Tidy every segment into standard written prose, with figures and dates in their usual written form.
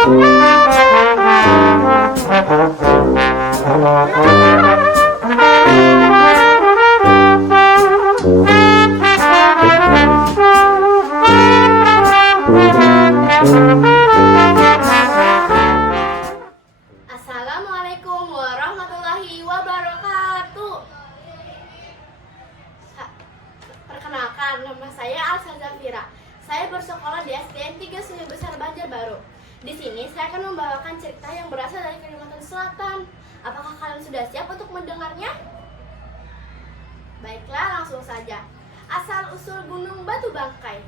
Assalamualaikum warahmatullahi wabarakatuh. Perkenalkan, nama saya Alsa Zafira. Saya bersekolah di SDN 3 Sungai Besar Banjarbaru. Di sini saya akan membawakan cerita yang berasal dari Kalimantan Selatan. Apakah kalian sudah siap untuk mendengarnya? Baiklah, langsung saja. Asal-usul Gunung Batu Bangkai.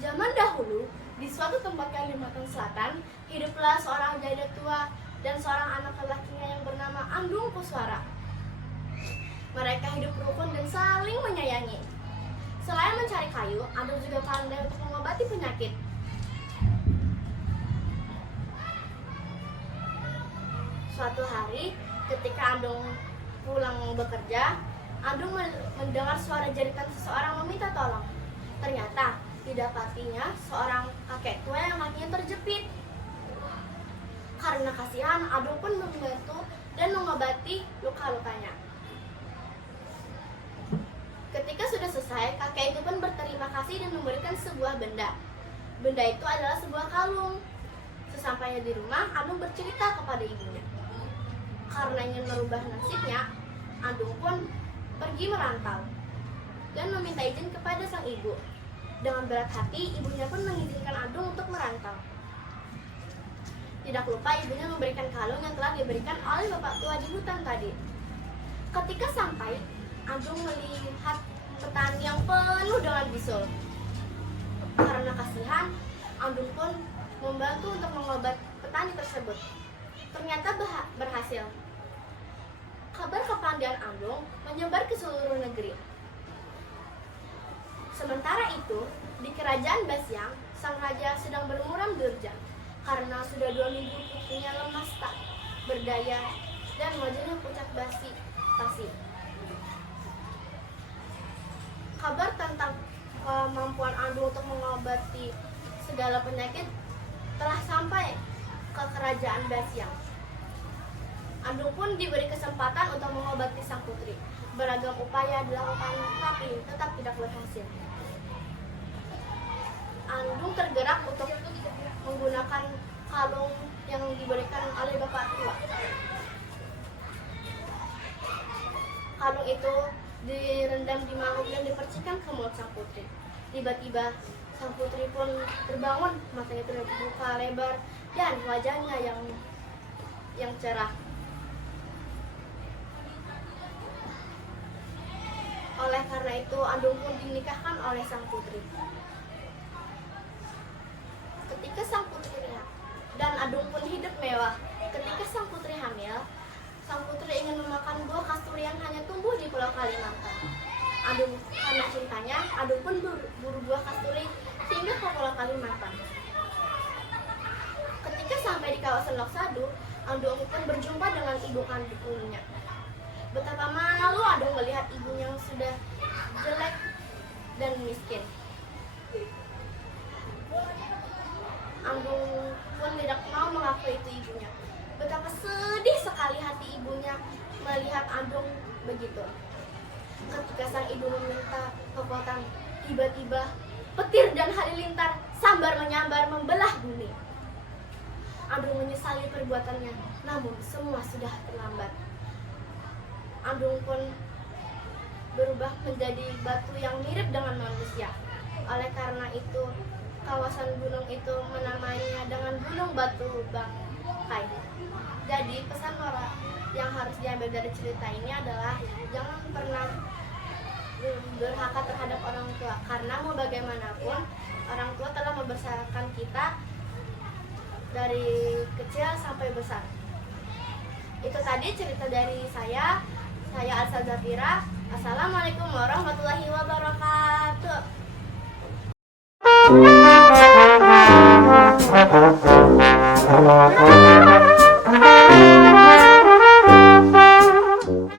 Zaman dahulu, di suatu tempat Kalimantan Selatan, hiduplah seorang janda tua dan seorang anak lelakinya yang bernama Andung Kuswara. Mereka hidup rukun dan saling menyayangi. Selain mencari kayu, Andung juga pandai untuk mengobati penyakit. Suatu hari, ketika Andung pulang bekerja, Andung mendengar suara jeritan seseorang meminta tolong. Ternyata didapatinya seorang kakek tua yang kakinya terjepit. Karena kasihan, Andung pun membantu dan mengobati luka-lukanya. Ketika sudah selesai, kakek itu pun berterima kasih dan memberikan sebuah benda. Benda itu adalah sebuah kalung. Sesampainya di rumah, Andung bercerita kepada ibunya. Karena ingin merubah nasibnya, Andung pun pergi merantau dan meminta izin kepada sang ibu. Dengan berat hati, ibunya pun mengizinkan Andung untuk merantau. Tidak lupa ibunya memberikan kalung yang telah diberikan oleh bapak tua di hutan tadi. Ketika sampai, Andung melihat petani yang penuh dengan bisul. Karena kasihan, Andung pun membantu untuk mengobat petani tersebut. Ternyata berhasil. Kabar kepandian Andung menyebar ke seluruh negeri. Sementara itu, di kerajaan Basyang, sang raja sedang bermuram durja karena sudah 2 minggu putrinya lemas tak berdaya dan wajahnya pucat basi. Kabar tentang kemampuan Andung untuk mengobati segala penyakit telah sampai ke kerajaan Basyang. Andung pun diberi kesempatan untuk mengobati sang putri. Beragam upaya dilakukan tapi tetap tidak berhasil. Andung tergerak untuk menggunakan kalung yang diberikan oleh bapak tua. Kalung itu direndam di mangkuk dan dipercikan ke mulut sang putri. Tiba-tiba sang putri pun terbangun, matanya terbuka lebar dan wajahnya yang cerah. Oleh karena itu, Andung pun dinikahkan oleh sang putri. Ketika sang putri dan Andung pun hidup mewah. Ketika sang putri hamil, sang putri ingin memakan buah kasturi yang hanya tumbuh di Pulau Kalimantan. Andung karena cintanya, Andung pun berburu buah kasturi hingga ke Pulau Kalimantan. Ketika sampai di kawasan Loksadu, Andung pun berjumpa dengan ibu kandungnya. Betapa malu Andung melihat ibunya yang sudah jelek dan miskin. Andung pun tidak mau mengakui itu ibunya. Betapa sedih sekali hati ibunya melihat Andung begitu. Ketika sang ibu meminta kekuatan, tiba-tiba petir dan halilintar sambar menyambar membelah bumi. Andung menyesali perbuatannya, namun semua sudah terlambat. Andung pun berubah menjadi batu yang mirip dengan manusia. Oleh karena itu, kawasan gunung itu menamainya dengan Gunung Batu Bangkai. Jadi pesan moral yang harus diambil dari cerita ini adalah jangan pernah durhaka terhadap orang tua, karena mau bagaimanapun orang tua telah membesarkan kita dari kecil sampai besar. Itu tadi cerita dari saya Alsa Zafira. Assalamualaikum warahmatullahi wabarakatuh.